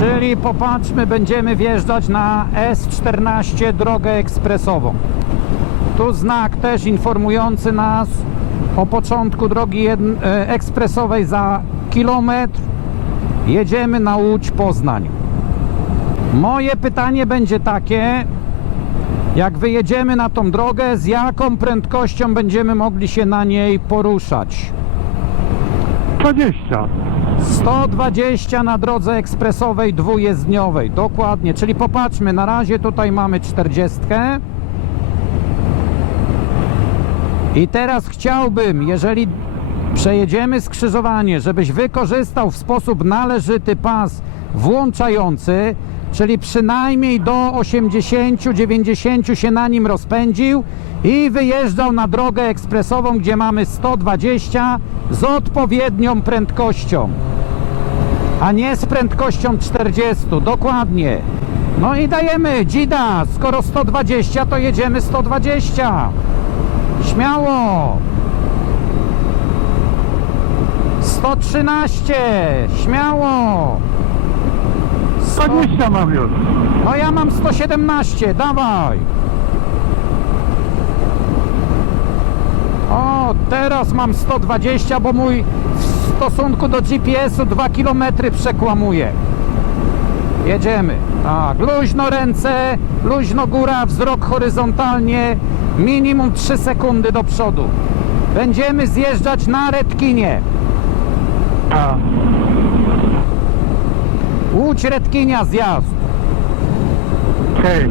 Czyli popatrzmy, będziemy wjeżdżać na S14 drogę ekspresową. Tu znak też informujący nas o początku drogi e, ekspresowej za kilometr. Jedziemy na Łódź Poznań. Moje pytanie będzie takie, jak wyjedziemy na tą drogę, z jaką prędkością będziemy mogli się na niej poruszać? 20. 120 na drodze ekspresowej dwujezdniowej, dokładnie, czyli popatrzmy, na razie tutaj mamy 40. I teraz chciałbym, jeżeli przejedziemy skrzyżowanie, żebyś wykorzystał w sposób należyty pas włączający, czyli przynajmniej do 80-90 się na nim rozpędził i wyjeżdżał na drogę ekspresową, gdzie mamy 120 z odpowiednią prędkością a nie z prędkością 40, dokładnie. No i dajemy dzida, skoro 120 to jedziemy 120. Śmiało. 113, śmiało. 100, 20 mam już. no ja mam 117, dawaj. O, teraz mam 120, bo mój w stosunku do GPS-u 2 km przekłamuje. Jedziemy. Tak, luźno ręce, luźno góra, wzrok horyzontalnie, minimum 3 sekundy do przodu. Będziemy zjeżdżać na Redkinie. A, Łódź Redkinia zjazd. okej.